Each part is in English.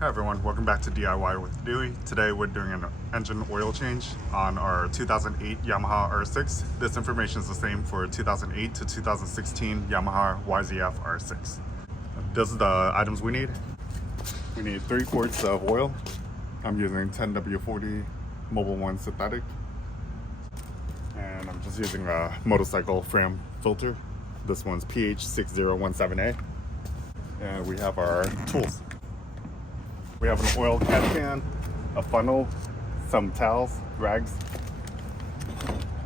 Hi everyone, welcome back to DIY with Dewey. Today we're doing an engine oil change on our 2008 Yamaha R6. This information is the same for 2008 to 2016 Yamaha YZF-R6. This is the items we need. We need 3 quarts of oil. I'm using 10W40 Mobil 1 synthetic. And I'm just using a motorcycle frame filter. This one's PH6017A. And we have our tools. We have an oil catch can, a funnel, some towels, rags.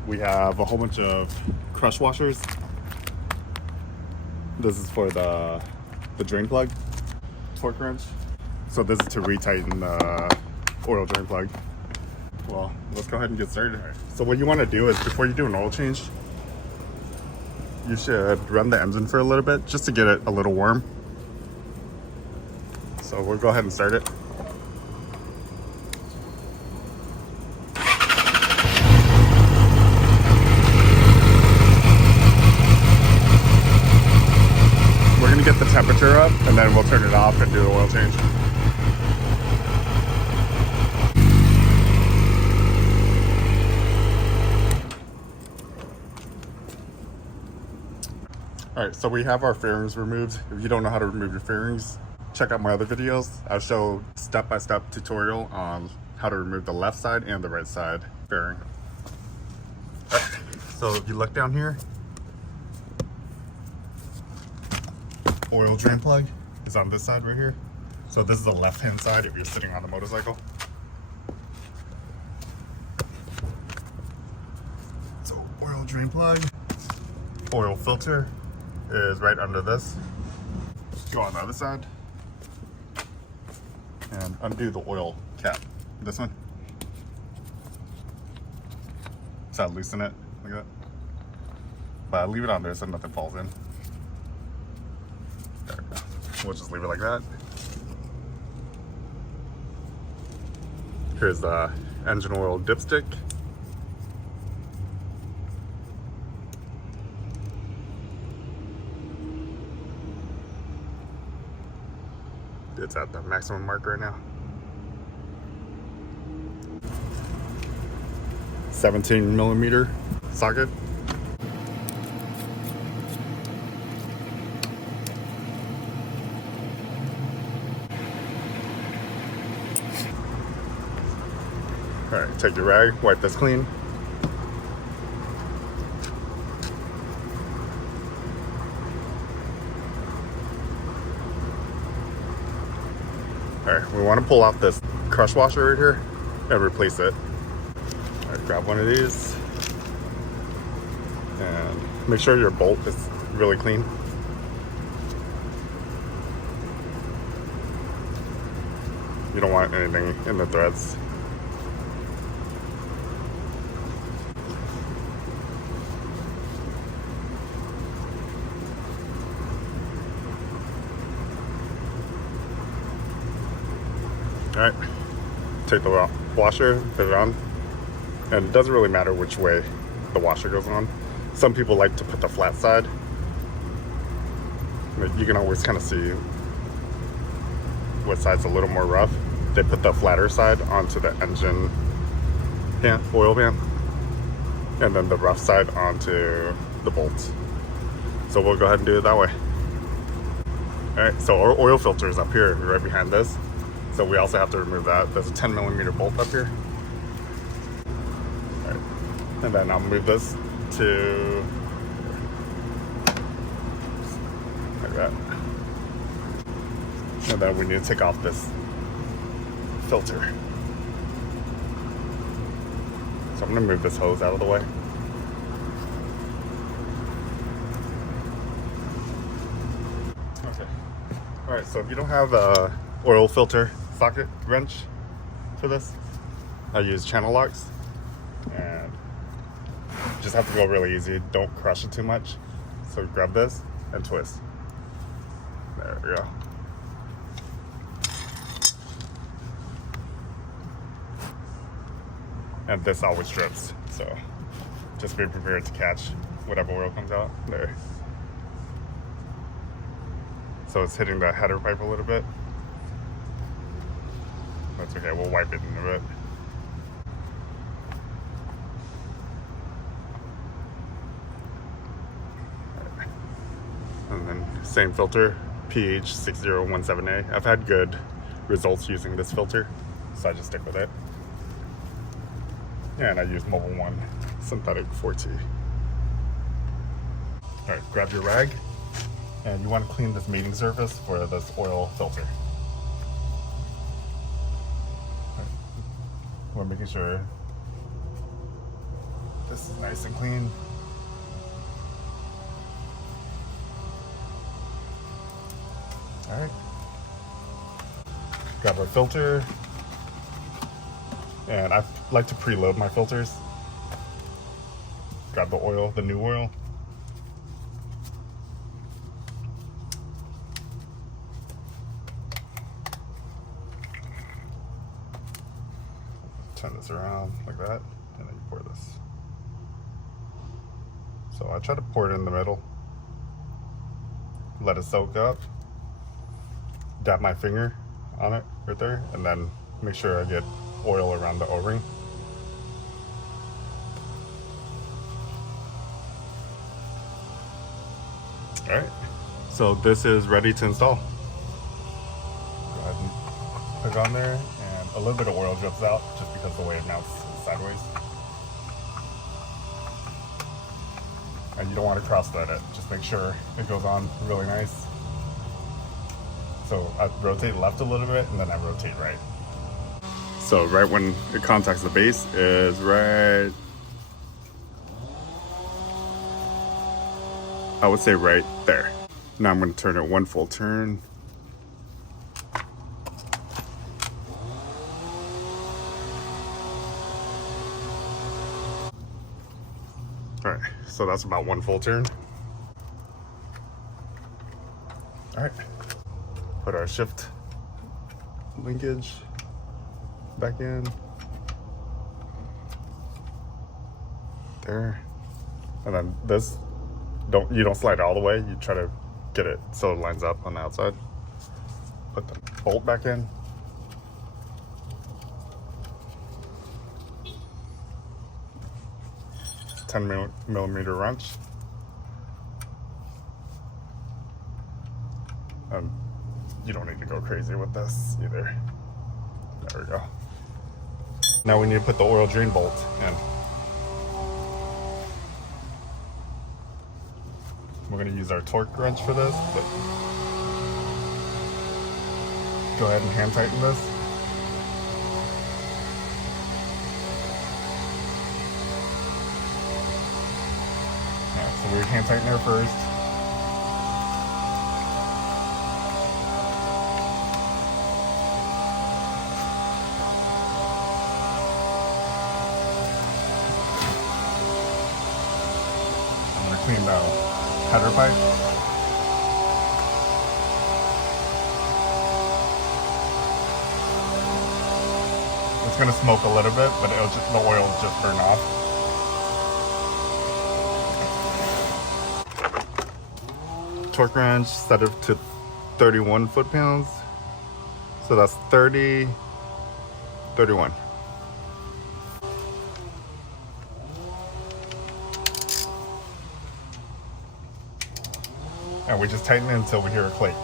We have a whole bunch of crush washers. This is for the drain plug, torque wrench. So this is to retighten the oil drain plug. Well, let's go ahead and get started. So what you want to do is before you do an oil change, you should run the engine for a little bit just to get it a little warm. So we'll go ahead and start it. We're gonna get the temperature up and then we'll turn it off and do the oil change. All right, so we have our fairings removed. If you don't know how to remove your fairings, check out my other videos. I'll show step-by-step tutorial on how to remove the left side and the right side fairing. Right. So if you look down here, oil drain plug is on this side right here. So this is the left-hand side if you're sitting on the motorcycle. So oil drain plug, oil filter is right under this. Go on the other side and undo the oil cap. This one. So I loosen it like that. But I leave it on there so nothing falls in. There we go. We'll just leave it like that. Here's the engine oil dipstick. It's at the maximum mark right now. 17mm socket. All right, take your rag, wipe this clean. All right, we want to pull out this crush washer right here and replace it. All right, grab one of these and make sure your bolt is really clean. You don't want anything in the threads. All right, take the washer, put it on, and it doesn't really matter which way the washer goes on. Some people like to put the flat side. You can always kind of see what side's a little more rough. They put the flatter side onto the engine pan, oil pan, and then the rough side onto the bolts. So we'll go ahead and do it that way. All right, so our oil filter is up here, right behind this. So we also have to remove that. There's a 10mm bolt up here. All right. And then I'll move this to like that. And then we need to take off this filter. So I'm gonna move this hose out of the way. Okay. All right, so if you don't have a oil filter socket wrench for this, I use channel locks, and just have to go really easy. Don't crush it too much. So grab this and twist. There we go. And this always drips, so just be prepared to catch whatever oil comes out there. So it's hitting the header pipe a little bit. It's okay, we'll wipe it in a bit. And then same filter, PH6017A. I've had good results using this filter, so I just stick with it. Yeah, and I use Mobile One Synthetic 4T. All right, grab your rag, and you want to clean this mating surface for this oil filter. Right. We're making sure this is nice and clean. All right. Grab our filter, and I like to preload my filters. Grab the oil, the new oil. Turn this around like that, and then you pour this. So I try to pour it in the middle, let it soak up, dab my finger on it right there, and then make sure I get oil around the O-ring. All right, so this is ready to install. Go ahead and put it on there, and a little bit of oil drips out just because the way it mounts is sideways. And you don't want to cross thread it, just make sure it goes on really nice. So I rotate left a little bit, and then I rotate right. So right when it contacts the base is right, I would say right there. Now I'm going to turn it one full turn. All right, so that's about one full turn. All right, put our shift linkage back in there, and then this, you don't slide it all the way. You try to get it so it lines up on the outside. Put the bolt back in. It's a 10mm wrench. You don't need to go crazy with this either. There we go. Now we need to put the oil drain bolt in. We're going to use our torque wrench for this, but go ahead and hand tighten this. Alright, so we hand tighten her first. Clean the header pipe. It's gonna smoke a little bit, but the oil will just burn off. Torque wrench, set it to 31 foot-pounds. So that's 30, 31. And we just tighten it until we hear a click.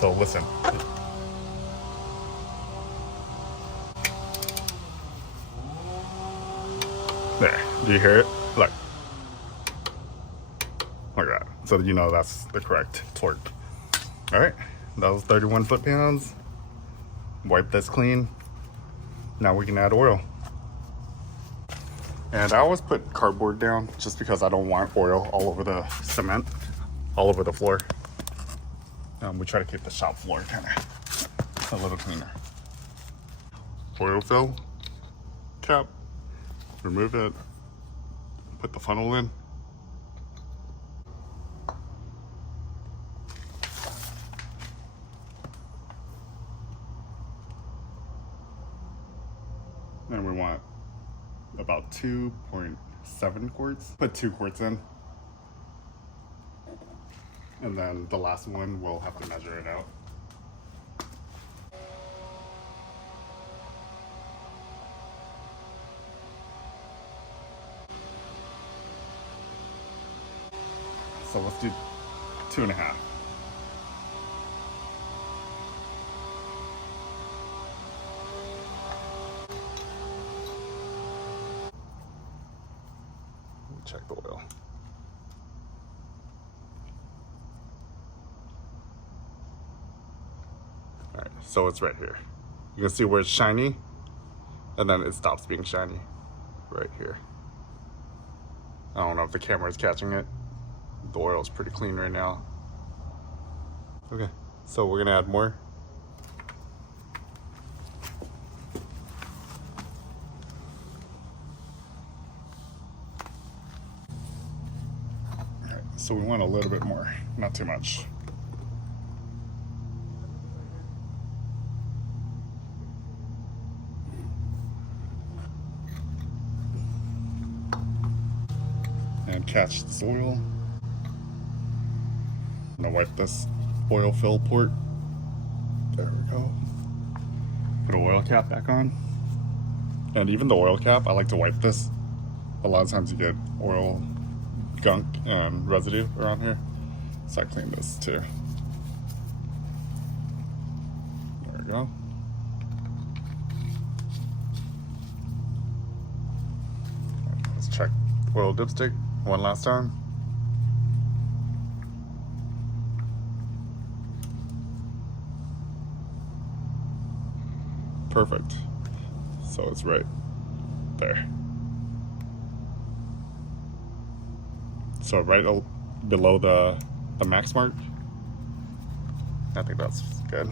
So listen. There, do you hear it? Look. Like that. So you know that's the correct torque. All right, that was 31 foot-pounds. Wipe this clean. Now we can add oil. And I always put cardboard down just because I don't want oil all over the cement. All over the floor. We try to keep the shop floor kind of a little cleaner. Oil fill cap, remove it, put the funnel in. And we want about 2.7 quarts. Put 2 quarts in. And then the last one, we'll have to measure it out. So let's do 2.5. Check the oil. All right, so it's right here. You can see where it's shiny, and then it stops being shiny right here. I don't know if the camera is catching it. The oil is pretty clean right now. Okay, so we're gonna add more. All right, so we want a little bit more, not too much. And catch this oil. I'm gonna wipe this oil fill port. There we go. Put an oil cap back on. And even the oil cap, I like to wipe this. A lot of times you get oil gunk and residue around here. So I clean this too. There we go. Let's check oil dipstick one last time. Perfect. So it's right there. So right below the max mark. I think that's good.